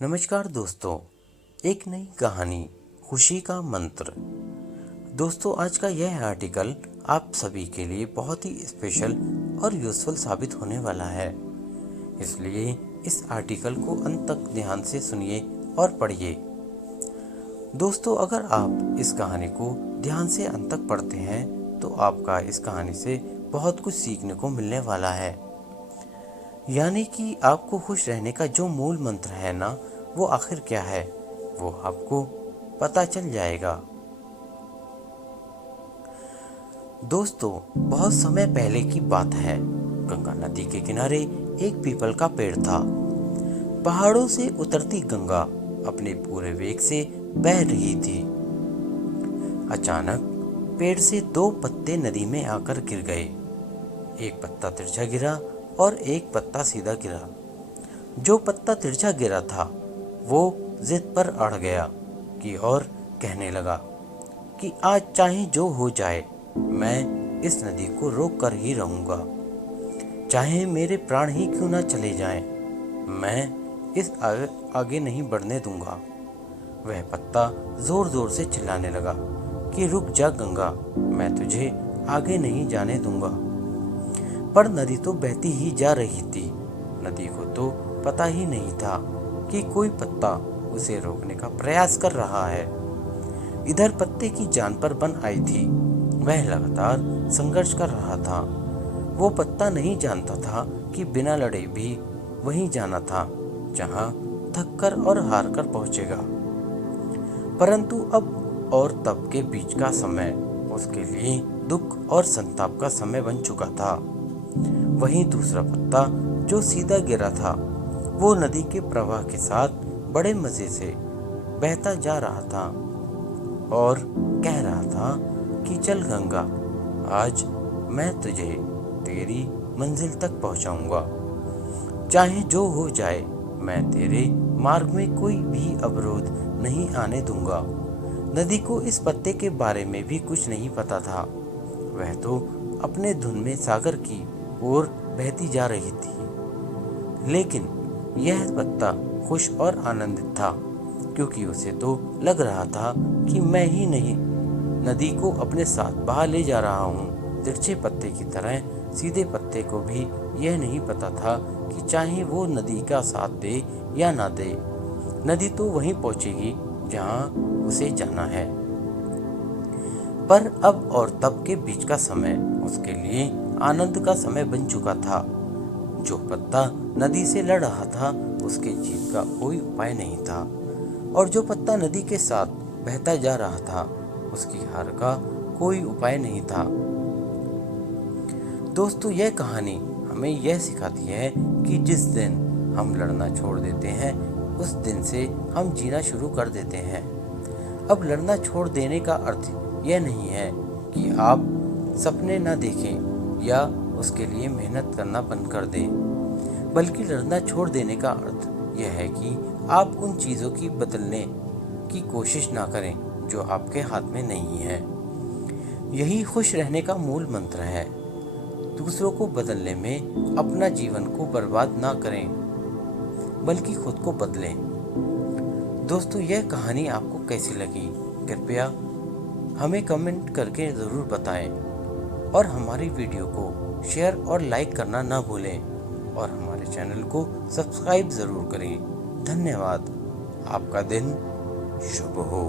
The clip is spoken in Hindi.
नमस्कार दोस्तों, एक नई कहानी खुशी का मंत्र। दोस्तों, आज का यह आर्टिकल आप सभी के लिए बहुत ही स्पेशल और यूज़फुल साबित होने वाला है, इसलिए इस आर्टिकल को अंत तक ध्यान से सुनिए और पढ़िए। दोस्तों, अगर आप इस कहानी को ध्यान से अंत तक पढ़ते हैं तो आपका इस कहानी से बहुत कुछ सीखने को मिलने वाला है। यानी कि आपको खुश रहने का जो मूल मंत्र है ना, वो आखिर क्या है, वो आपको पता चल जाएगा। दोस्तों, बहुत समय पहले की बात है। गंगा नदी के किनारे एक पीपल का पेड़ था। पहाड़ों से उतरती गंगा अपने पूरे वेग से बह रही थी। अचानक पेड़ से दो पत्ते नदी में आकर गिर गए। एक पत्ता तिरछा गिरा और एक पत्ता सीधा गिरा। जो पत्ता तिरछा गिरा था वो जिद पर अड़ गया कि और कहने लगा कि आज चाहे जो हो जाए, मैं इस नदी को रोक कर ही रहूंगा। चाहे मेरे प्राण ही क्यों ना चले जाएं, मैं इस आगे नहीं बढ़ने दूंगा। वह पत्ता जोर जोर से चिल्लाने लगा कि रुक जा गंगा, मैं तुझे आगे नहीं जाने दूंगा। पर नदी तो बहती ही जा रही थी। नदी को तो पता ही नहीं था कि कोई पत्ता उसे रोकने का प्रयास कर रहा है। इधर पत्ते की जान पर बन आई थी। वह लगातार संघर्ष कर रहा था। वो पत्ता नहीं जानता था कि बिना लड़े भी वहीं जाना था जहां थककर और हार कर पहुंचेगा। परंतु अब और तब के बीच का समय उसके लिए दुख और संताप का समय बन चुका था। वहीं दूसरा पत्ता जो सीधा गिरा था, वो नदी के प्रवाह के साथ बड़े मजे से बहता जा रहा था और कह रहा था कि चल गंगा, आज मैं तुझे तेरी मंजिल तक पहुंचाऊंगा। चाहे जो हो जाए, मैं तेरे मार्ग में कोई भी अवरोध नहीं आने दूंगा। नदी को इस पत्ते के बारे में भी कुछ नहीं पता था। वह तो अपने धुन में सागर की ओर बहती जा रही थी। लेकिन यह पत्ता खुश और आनंदित था, क्योंकि उसे तो लग रहा था कि मैं ही नहीं नदी को अपने साथ बहा ले जा रहा हूँ। तिरछे पत्ते की तरह सीधे पत्ते को भी यह नहीं पता था कि चाहे वो नदी का साथ दे या ना दे, नदी तो वहीं पहुंचेगी जहां उसे जाना है। पर अब और तब के बीच का समय उसके लिए आनंद का समय बन चुका था। जो पत्ता नदी से लड़ रहा था, उसके जीत का कोई उपाय नहीं था, और जो पत्ता नदी के साथ बहता जा रहा था, उसकी हार का कोई उपाय नहीं था। दोस्तों, यह कहानी हमें यह सिखाती है कि जिस दिन हम लड़ना छोड़ देते हैं, उस दिन से हम जीना शुरू कर देते हैं। अब लड़ना छोड़ देने का अर्थ यह नहीं है कि आप सपने न देखें या उसके लिए मेहनत करना बंद कर दें, बल्कि लड़ना छोड़ देने का अर्थ यह है कि आप उन चीज़ों की बदलने की कोशिश ना करें जो आपके हाथ में नहीं है। यही खुश रहने का मूल मंत्र है। दूसरों को बदलने में अपना जीवन को बर्बाद ना करें, बल्कि खुद को बदलें। दोस्तों, यह कहानी आपको कैसी लगी, कृपया हमें कमेंट करके ज़रूर बताएं, और हमारी वीडियो को शेयर और लाइक करना ना भूलें, और हमारे चैनल को सब्सक्राइब ज़रूर करें। धन्यवाद। आपका दिन शुभ हो।